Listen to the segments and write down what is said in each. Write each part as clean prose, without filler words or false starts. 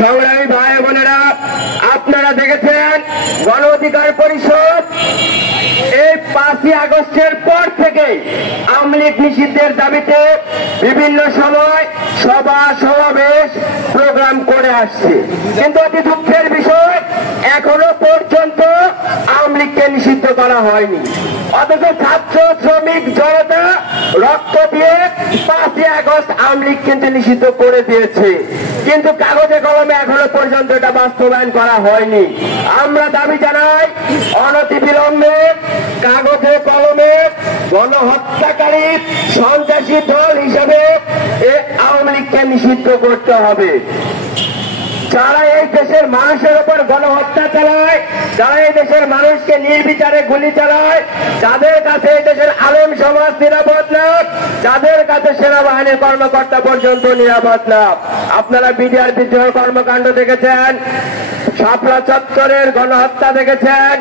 সংগ্রামী ভাই বোনেরা, আপনারা দেখেছেন গণ অধিকার পরিষদ এই 5ই আগস্টের পর থেকে আওয়ামী লীগ নিষিদ্ধের দাবিতে বিভিন্ন সময় সভা সমাবেশ প্রোগ্রাম করে আসছে, কিন্তু অতি দুঃখের বিষয় এখনো পর্যন্ত আওয়ামী লীগকে নিষিদ্ধ করা হয়নি। অথচ ছাত্র শ্রমিক জনতা রক্ত দিয়ে 5ই আগস্ট আওয়ামী লীগ কিন্তু নিষিদ্ধ করে দিয়েছে, কিন্তু কাগজে কলমে এখনো পর্যন্ত এটা বাস্তবায়ন করা হয়নি। আমরা দাবি জানাই অনতিবিলম্বে কাগজে কলমে গণহত্যাকারী সন্ত্রাসী দল হিসাবে এই আওয়ামী লীগকে নিষিদ্ধ করতে হবে। যারা এই দেশের মানুষের উপর গণহত্যা চালায়, যারা এই দেশের মানুষকে নির্বিচারে গুলি চালায়, যাদের কাছে এই দেশের আলেম সমাজ নিরাপদ না, যাদের কাছে সেনাবাহিনীর কর্মকর্তা পর্যন্ত নিরাপদ না। আপনারা বিডিআর বিদ্রোহ কর্মকাণ্ড দেখেছেন, শাপলা চত্বরের গণহত্যা দেখেছেন,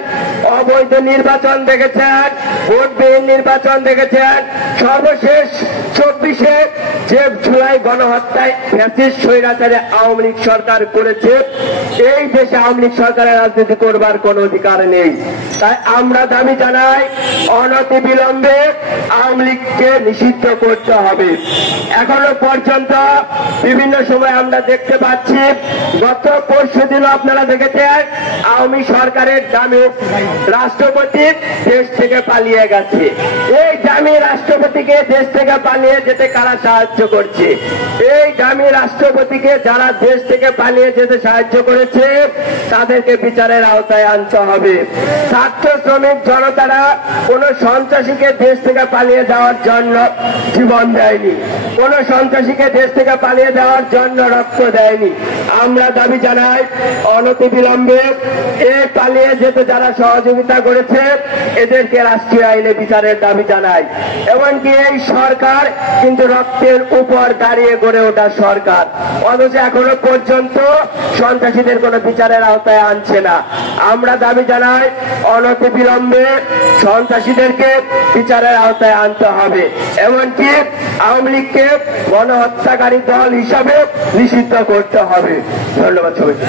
অবৈধ নির্বাচন দেখেছেন, ভোটবিহীন নির্বাচন দেখেছেন, সর্বশেষ 24-এ যে জুলাই গণহত্যায় ফ্যাসিস্ট স্বৈরাচারে আওয়ামী লীগ সরকার করেছে, এই দেশে আওয়ামী লীগ সরকারের রাজনীতি করবার কোন অধিকার নেই। তাই আমরা দাবি জানাই অনতিবিলম্বে আওয়ামী লীগকে নিষিদ্ধ করতে হবে। এখনো পর্যন্ত বিভিন্ন সময় আমরা দেখতে পাচ্ছি, গত পরশুদিন আপনারা দেখেছেন আওয়ামী সরকারের দামি রাষ্ট্রপতি দেশ থেকে পালিয়ে গেছে। এই দামি রাষ্ট্রপতিকে দেশ থেকে পালিয়ে যেতে কারা সাহায্য করছে? এই দামি রাষ্ট্রপতিকে যারা দেশ থেকে পালিয়ে যেতে সাহায্য করেছে তাদেরকে বিচারের আওতায় আনতে হবে। ছাত্র শ্রমিক জনতারা কোন সন্ত্রাসীকে দেশ থেকে পালিয়ে যাওয়ার জন্য জীবন দেয়নি, কোন সন্ত্রাসীকে দেশ থেকে পালিয়ে যাওয়ার জন্য রক্ত দেয়নি। আমরা দাবি জানাই অনতিবিলম্বে এই পালিয়ে যেতে যারা সহযোগিতা করেছে এদেরকে রাষ্ট্রীয় আইনে বিচারের দাবি জানাই। এমনকি এই সরকার কিন্তু রক্তের উপর দাঁড়িয়ে গড়ে ওঠা সরকার, অথচ এখনো পর্যন্ত সন্ত্রাসীদের কোন বিচারের আওতায় আনছে না। আমরা দাবি জানাই অনতিবিলম্বে সন্ত্রাসীদেরকে বিচারের আওতায় আনতে হবে, এমনকি আওয়ামী লীগকে গণহত্যাকারী দল হিসাবে নিষিদ্ধ করতে হবে। ধন্যবাদ সবাইকে।